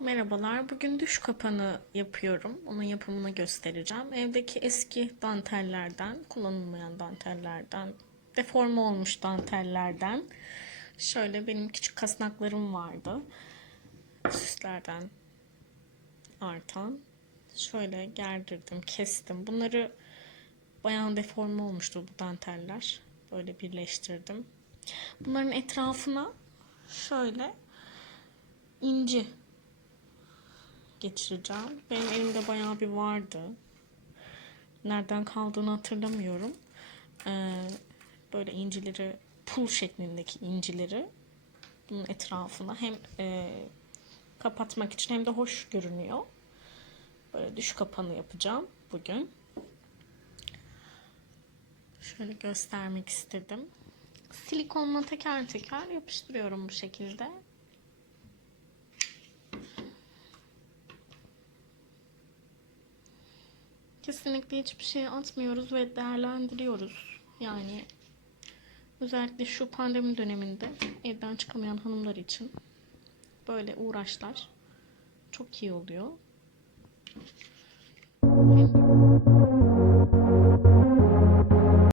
Merhabalar. Bugün düş kapanı yapıyorum. Onun yapımını göstereceğim. Evdeki eski dantellerden, kullanılmayan dantellerden, deforme olmuş dantellerden. Şöyle benim küçük kasnaklarım vardı. Süslerden artan. Şöyle gerdirdim, kestim. Bunları bayağı deforme olmuştu bu danteller. Böyle birleştirdim. Bunların etrafına şöyle inci geçireceğim. Benim elimde bayağı bir vardı. Nereden kaldığını hatırlamıyorum. Ee, böyle incileri, pul şeklindeki incileri bunun etrafına hem e, kapatmak için hem de hoş görünüyor. Böyle düş kapanı yapacağım bugün. Şöyle göstermek istedim. Silikonla teker teker yapıştırıyorum bu şekilde. kesinlikle hiçbir şey atmıyoruz ve değerlendiriyoruz. Yani özellikle şu pandemi döneminde evden çıkamayan hanımlar için böyle uğraşlar çok iyi oluyor. Hem